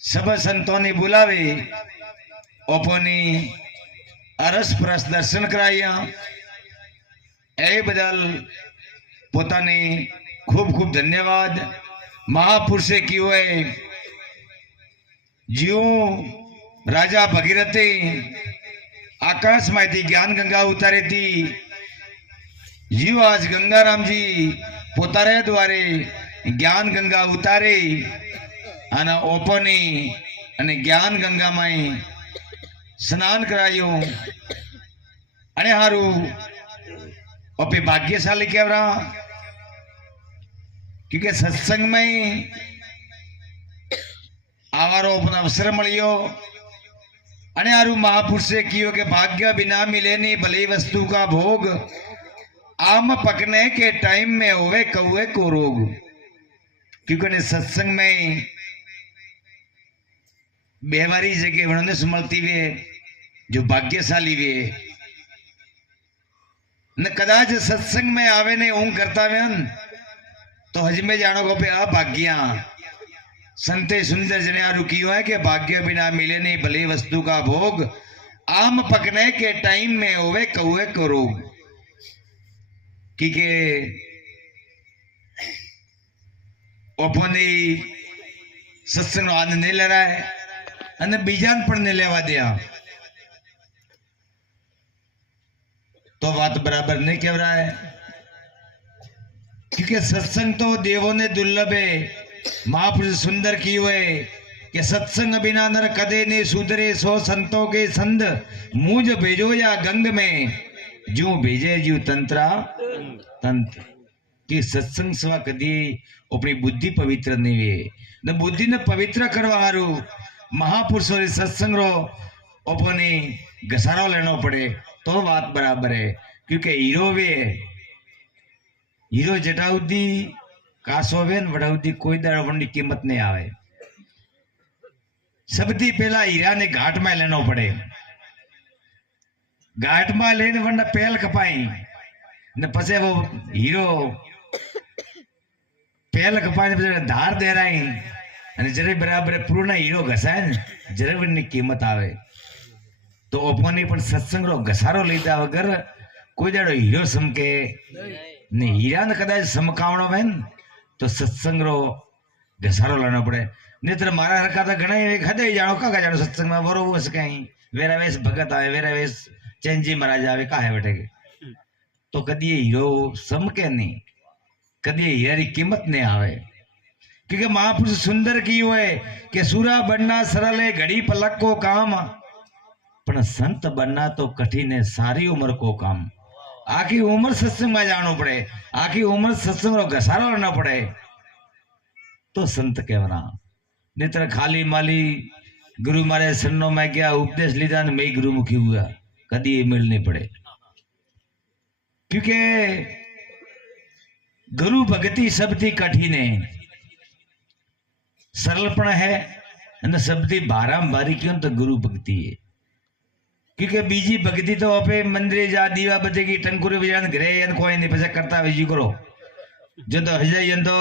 सब संतों ने बुलावे ओपोनी अरस परस दर्शन कराया ए बदल पोताने खूब खूब धन्यवाद महापुरुषे कियो है। ज्यों राजा भगीरथे आकाश माहिती ज्ञान गंगा उतारी थी, जीव आज गंगाराम जी पोतारे द्वारे ज्ञान गंगा उतारे અને ઓપોની અને જ્ઞાન ગંગામાં સ્નાન કરાયું અને હારું ઓપે ભાગ્યશાળી કેવરા क्योंकि सत्संग में आवारो अपना अवसर मळियो અને હારું महापुरुषे कियो के भाग्य बिना मिले नहीं भली वस्तु का भोग आम पकने के टाइम में होवे कौवे को रोग। क्योंकि सत्संग में बेवारी जगह वणने स्मृति वे जो भाग्यशाली वे न कदाच सत्संग में आवे ने ऊंग करता वे तो हजमे जानो को पे अभाग्या संते सुंदर जने आ रुकियो है कि भाग्य बिना मिले नहीं भली वस्तु का भोग आम पकने के टाइम में होवे कौवे को रोग। क्योंकि ओपनी सत्संग आनंद नहीं ले रहा है અને બીજાને પણ ને લેવા દે तो बात बराबर नहीं कह रहा है। क्योंकि सत्संग तो देवों ने दुर्लभ है। महापुरुष सुंदर की हुए कि सत्संग बिना नर कदे ने सुधरे सो संतों के संद मुझ भेजो या गंग में जो भेजे जीव तंत्रा तंत्र। कि सत्संग सेवा कदी अपनी बुद्धि पवित्र नहीं है न बुद्धि ने पवित्र करवा हारू महापुरुषों सत्संग रो अपनी घसारो लेनो पड़े तो बात बराबर है। क्योंकि हीरो वे हीरो जटाउदी कासो वे वडाउदी कोई दरवंडी कीमत नहीं आवे। सबथी पहला हीरा ने घाट में लेनो पड़े, घाट में लेने वरना पहल कपाई ने पछे वो हीरो पहल कपाई ने धार दे रही અને જરે બરાબર પૂર્ણ હીરો ઘસાય ને જરે ની કિંમત આવે તો ઓપોની પણ સત્સંગનો ઘસારો લીધા વગર કોઈ દાડો હીરો સમકે ને હીરાને કદાચ સમકાવણો હોય ને તો સત્સંગનો ઘસારો લેવાનો પડે। નેત્ર મારા હરકા તો ઘણા એવી ખદાઈ જાણો કાકા જાણો સત્સંગમાં બરોબર છે કઈ વેરાવેશ ભગત આવે વેરાવેશ ચેન્જી મહારાજ આવે કાહે બેઠે તો કદી હીરો સમકે નહીં, કદી હીરાની કિંમત નહીં આવે। क्योंकि महापुरुष सुंदर की हुए कि सूरा बनना सरल है घड़ी पलक को काम पण संत बनना तो कठिन है सारी उम्र को काम। आखी उम्र सत्संग में जानो पड़े, आखी उम्र सत्संग रो घसारो लेना पड़े तो संत कहवना। नेत्र खाली माली गुरु मारे सन्नो में गया उपदेश लीधा ने मैं गुरुमुखी हुआ कदी ये मिलने पड़े। क्योंकि गुरु भक्ति सबथी कठिन है, सरलपण है અને શબ્દી બારામબારી क्यों तो गुरु भक्ति है। क्योंकि बीजी भक्ति तो अपे मंदिर जा दीवा बजे की टंकुरी बजान घरे एन कोई नहीं पछे करता बीजी करो जो तो हजाई तो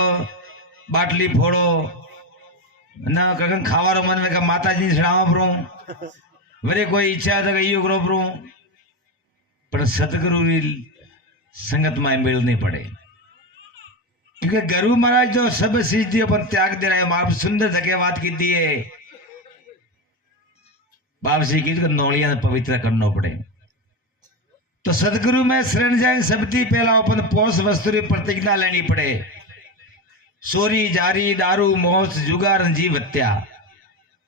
बाटली फोड़ो ना कगन खावारो मन में का माताजी सड़ावा परो वरे कोई इच्छा तो यो करो परो पर सतगुरु री संगत में मेल नहीं पड़े। क्योंकि गुरु महाराज जो सब सिद्धि अपन त्याग दे रहे हैं। आप सुंदर जगह बात की दी है बाप से की नौलिया पवित्र करना पड़े तो सदगुरु में शरण जाए सबती पहला अपन पोष वस्तु की प्रतिज्ञा लेनी पड़े। चोरी जारी दारू मोह जुगार जीव हत्या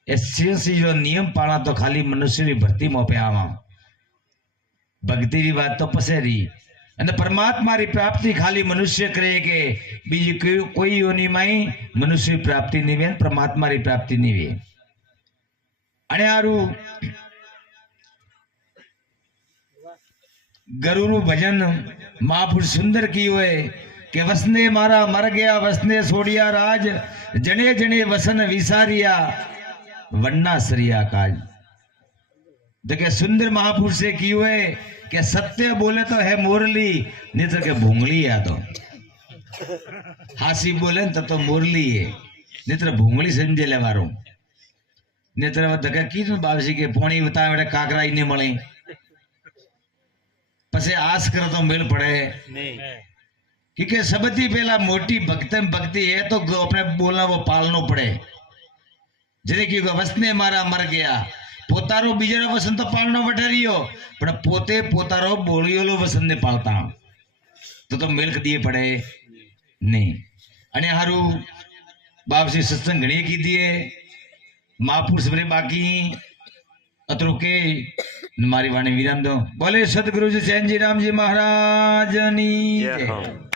ऐसी जो नियम पाना तो खाली मनुष्य की भर्ती मोपे आवा भक्ति की बात तो पसेरी અને પરમાત્માની પ્રાપ્તિ ખાલી મનુષ્ય કરે કે બીજી કોઈ યોની માં મનુષ્ય પ્રાપ્તિ નહીં વેન પરમાત્માની પ્રાપ્તિ નહીં વે। અને આરું ગરુનું ભજન મહાપુરુષ સુંદર की हुए कि वसने मारा मर गया वसने छोड़िया राज जने जने वसन विसारिया वन्ना सरिया काज। देखिए सुंदर महापुरुष से की हुए कि सत्य बोले तो है मुरली नहीं तो के भूंगली है तो हासी बोले तो मुरली है नहीं तो भूंगली समझे ले वारो। ને તરફ ધક્કા કીધું ને બાવસી કે પોણી બતાવે એટલે કાકરા ઈને મળે પછી આસ કરો તો મેલ પડે क्योंकि सबती पहला मोटी भक्ति है तो अपने बोलना वो पालनो पड़े जरे क्योंकि वसने मारा मर गया पोतारो बीजरा वसन तो पालनो वठारियो पण पोते पोतारो बोलियोलो वसन ने पालता तो मेल दिए पड़े नहीं अने हारू बापसी सत्संग घणी कीधी है महापुरुष बरे बाकी अतरो के मारी वाणी विराम दो बोले सतगुरु जी सैन जी राम जी महाराज नी जय।